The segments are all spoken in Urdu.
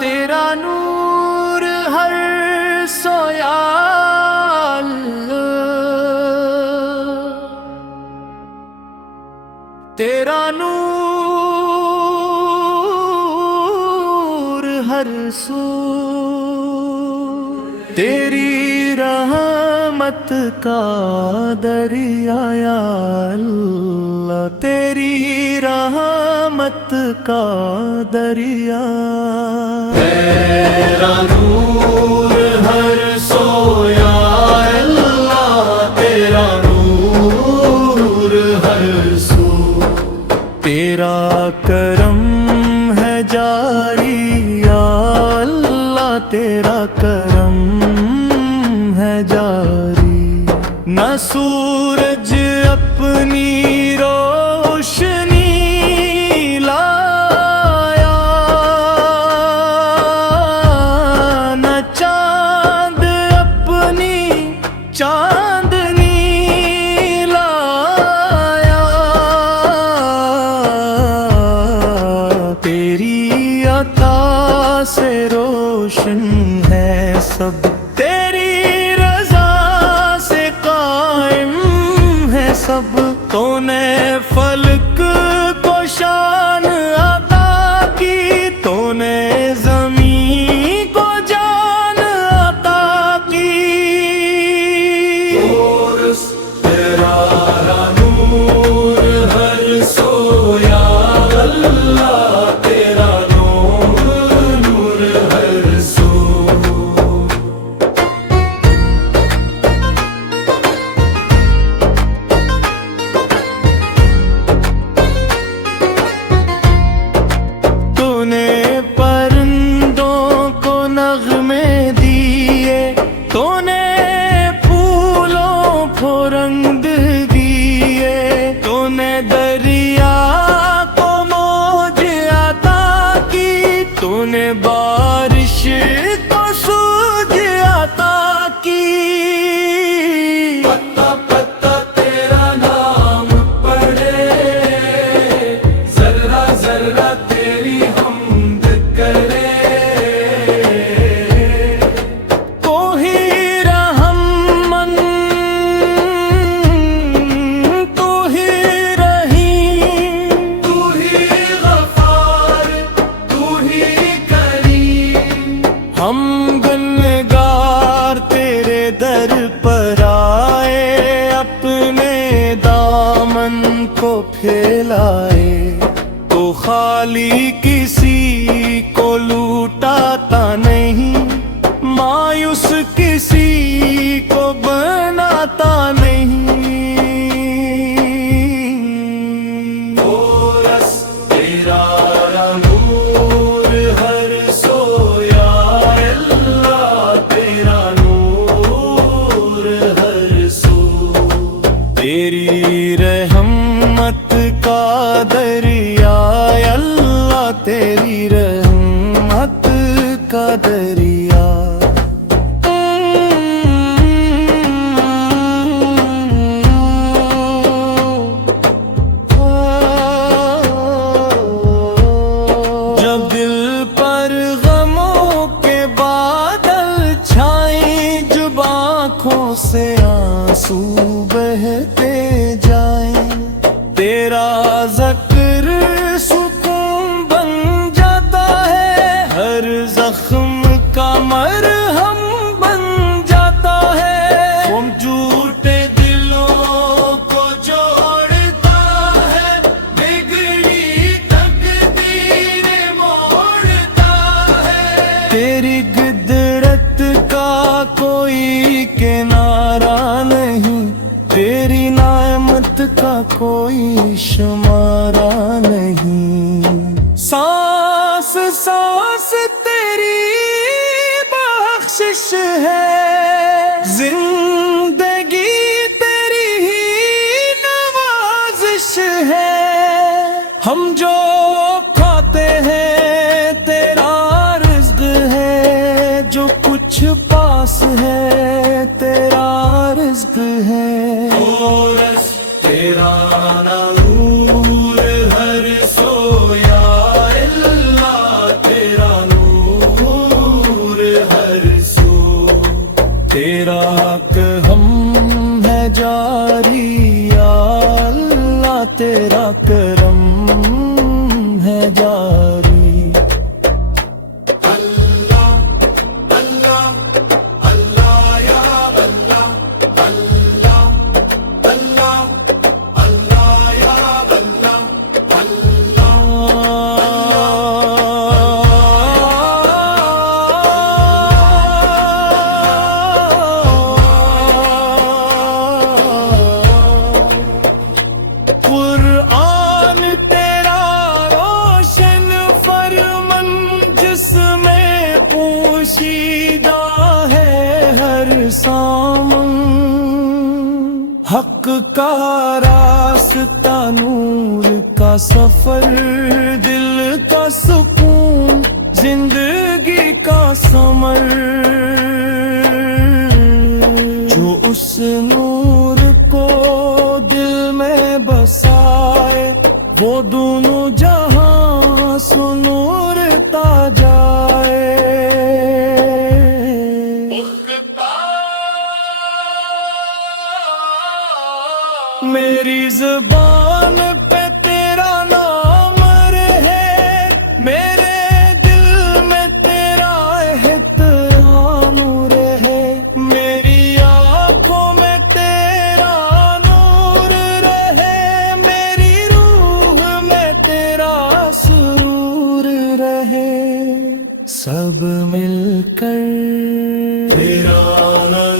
تیرا نور ہر سویا تیرا نور ہر سو تیری رحمت کا دریا یا اللہ تیری رحمت کا دریا تیرا نور ہر سو یا اللہ تیرا نور ہر سو تیرا کرم ہے جاری یا اللہ تیرا کرم ہے جاری نہ سورج اپنی روشنی لایا نہ چاند اپنی چاندنی لایا تیری عطا سے روشن ہے سب تیری رضا سے قائم ہے سب تو نے فلک کو شان عطا کی تو نے زمین کو جان عطا کی اور تیرا نور ہر سو یا اللہ تیرا نور ہر سو پرندوں کو نغمے دیے تو نے پھولوں کو رنگ دیے تو نے دریا کو موج عطا کی تو نے بارش کو سوج عطا کی پتا پتا تیرا نام پڑھے ذرہ ذرہ تیری حمد کرے تو ہی رحمن تو ہی رحیم تو ہی غفار تو ہی کریم ہم گنہگار تیرے در پر آئے اپنے دامن کو پھیلائے تو خالی کسی کو لوٹاتا نہیں مایوس کسی کو بناتا نہیں بورس تیرا نور ہر سو یا اللہ تیرا نور ہر سو تیری رحمت کا دریا اللہ تیری رحمت کا دریا جب دل پر غموں کے بادل چھائیں جب آنکھوں سے آنسو بہتے جائیں تیرا ذکر سکون بن جاتا ہے ہر زخم کا مرہم بن جاتا ہے وہ جھوٹے دلوں کو جوڑتا ہے بگڑی تقدیر موڑتا ہے تیری قدرت کا کوئی کنارہ نہیں تیری نعمت کا کوئی شمارہ نہیں سانس سانس تیری بخشش ہے زندگی تیری ہی نوازش ہے ہم جو کھاتے ہیں تیرا رزق ہے، جو کچھ پاس ہے تیرا رزق ہے، رس تیرا نور ہر سو یا اللہ، تیرا نور ہر سو، تیرا کرم ہے جاری یا اللہ، تیرا کرم ہے جاری۔ اللہ اللہ اللہ یا اللہ، اللہ اللہ اللہ یا اللہ، قرآن تیرا روشن فرمان، جس میں پوشیدہ ہے ہر سامان، حق کا راستہ نور کا سفر، دل کا سکون زندگی کا ثمر، جو اس نور کو دل میں بسائے، وہ دونوں جہاں سنورتا جائے۔ میری زبان پہ تیرا نام رہے، میرے دل میں تیرا احترام رہے، میری آنکھوں میں تیرا نور رہے، میری روح میں تیرا سرور رہے، سب مل کر تیرا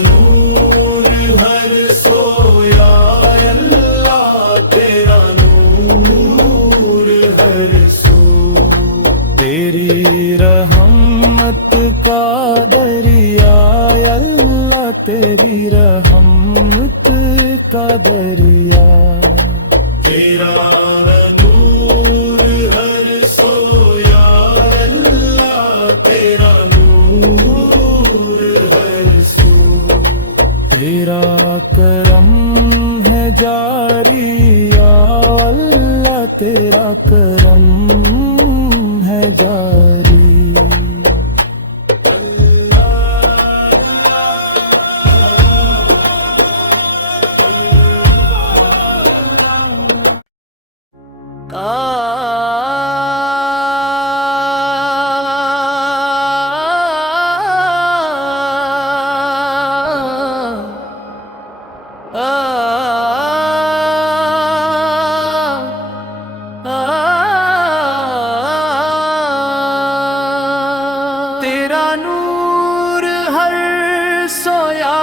نور ہر سو یا اللہ، تیرا نور ہر سو، تیری رحمت کا دریا یا اللہ، تیری رحمت کا دریا، تیرا نور ہر سو یا اللہ، تیرا نور ہر سو، تیرا کرم ہے جاری یا اللہ، تیرا کرم ہے جاری۔ تیرا نور ہر سویا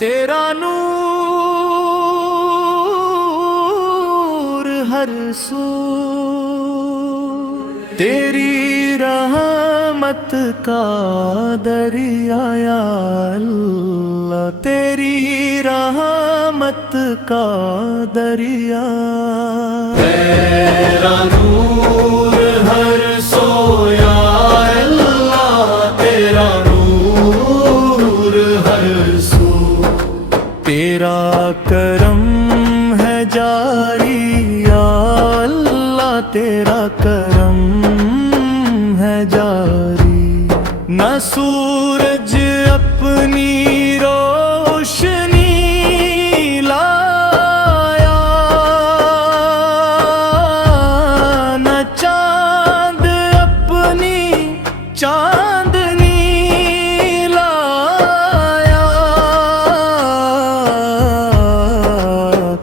تیرا نور ہر سو، تیری رحمت کا دریا یا اللہ، تیری رحمت کا دریا، تیرا نور ہر سو یا اللہ، تیرا نور ہر سو، تیرا کرم ہے جاری یا اللہ، تیرا کرم ہے جاری، نہ سورج اپنی روشنی لایا، نہ چاند اپنی چاندنی لایا،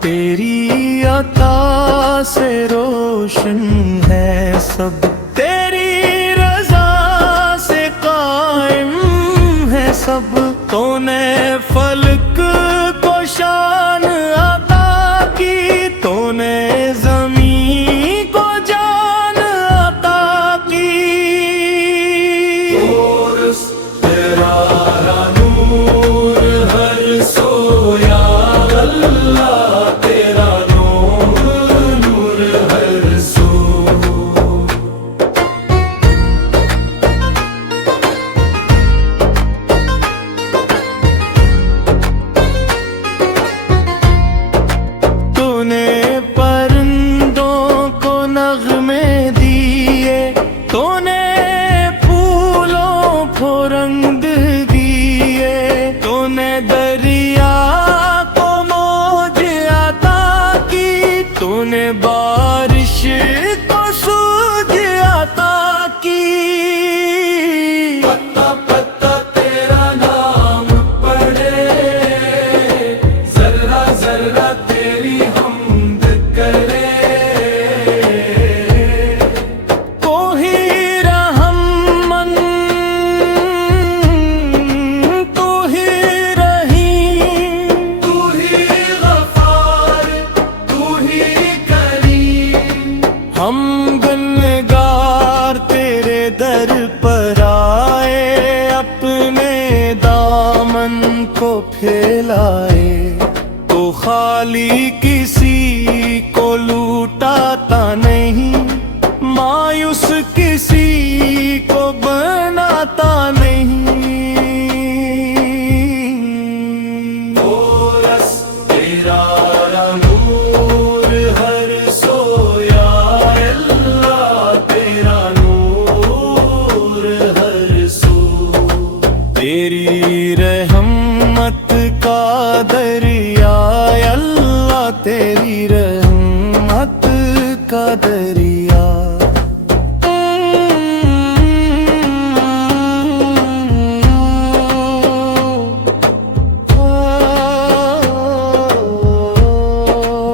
تیری عطا سے روشن ہے سب، تیری رضا سے قائم ہے سب، تو نے فلک کو شان عطا کی، تو نے زمین کو جان عطا کی، تیرا نور ہر سو کو پھیلائے تو خالی کسی کو لوٹاتا نہیں، مایوس کسی کو بناتا نہیں۔ کورس تیرا نور ہر سو، یا اللہ تیرا نور ہر سو، تیری رحمت کا دریا، یا اللہ تیری رحمت کا دریا۔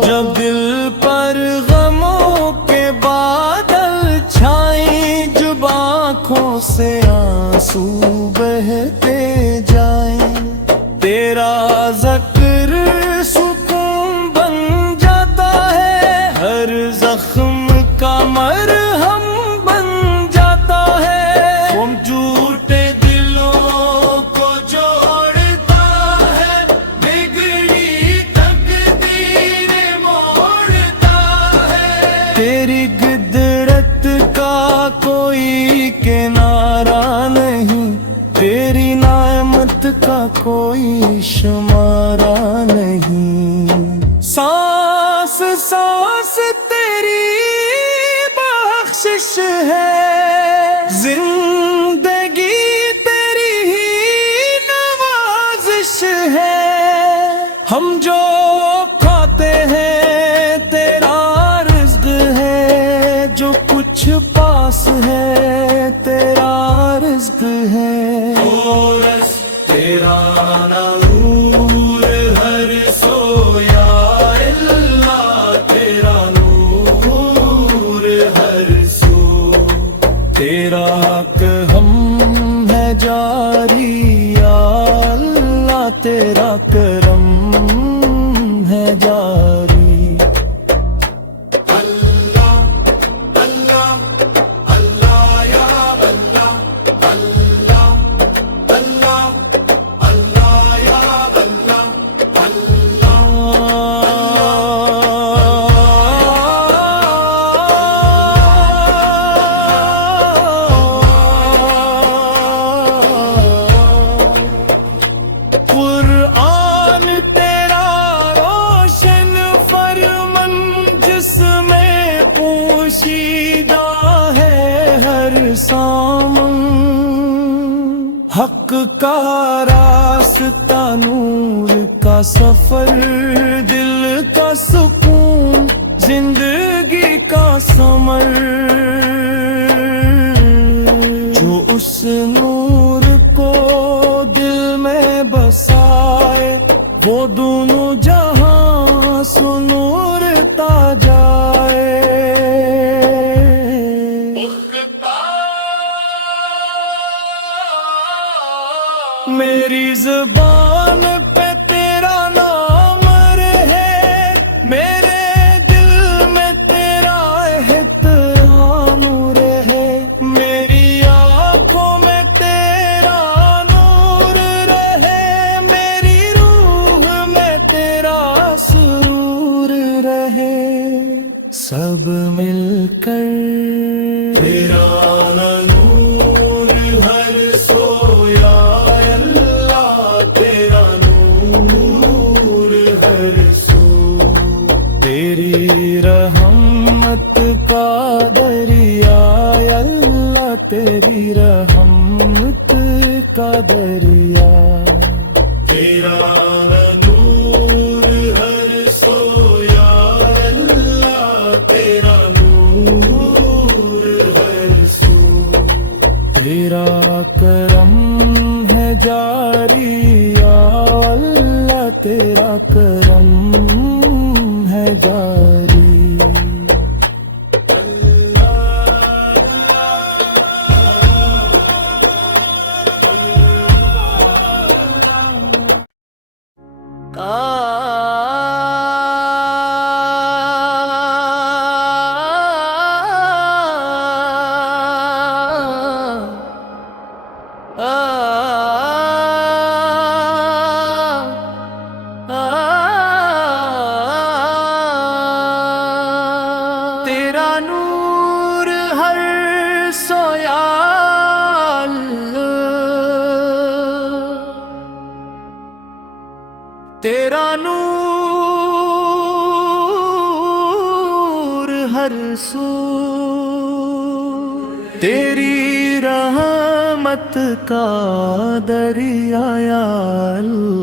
جب دل پر غموں کے بادل چھائیں، جب آنکھوں سے آنسو بہتے جائیں، تیرا ذکر سکون بن جاتا ہے، ہر زخم کا مرہم بن جاتا ہے۔ وہ جھوٹے دلوں کو جوڑتا ہے، بگڑی تقدیر موڑتا ہے، تیری قدرت کا کوئی کنارہ نہیں، تیری نعمت کا کوئی شمارہ نہیں۔ سانس سانس تیری بخشش ہے، زندگی تیری ہی نوازش ہے، ہم جو کھاتے ہیں تیرا رزق ہے، جو کچھ پاس ہے تیرا رزق ہے۔ کورس تیرا نور ہر سو، یا اللہ تیرا نور ہر سو، تیرا کرم ہے جاری، یا اللہ تیرا کرم ہے جاری۔ اللہ اللہ اللہ یا اللہ، اللہ اللہ اللہ یا اللہ، قرآن تیرا روشن فرمان، جس میں پوشیدہ ہے ہر سامان، حق کا راستہ، نور کا سفر، دل کا سکون، زندگی کا ثمر، جو اس نور کو دل میں بسائے، وہ دونوں جہاں سنورتا جائے۔ میری زبان پہ تیرا نام رہے، میرے دل میں تیرا احترام رہے، میری آنکھوں میں تیرا نور رہے، میری روح میں تیرا سرور رہے، سب مل کر تیرا نور ہر سو، یا اللہ تیرا نور ہر سو، تیری رحمت کا دریا، یا اللہ تیری رحمت کا دریا، تیرا نور ہر سو، یا اللہ تیرا نور ہر سو، تیرا کرم ہے جاری، یا اللہ تیرا کرم ہے جاری۔ ہر سویا تیرا نور ہر سو تیری رحمت کا دریا یا اللہ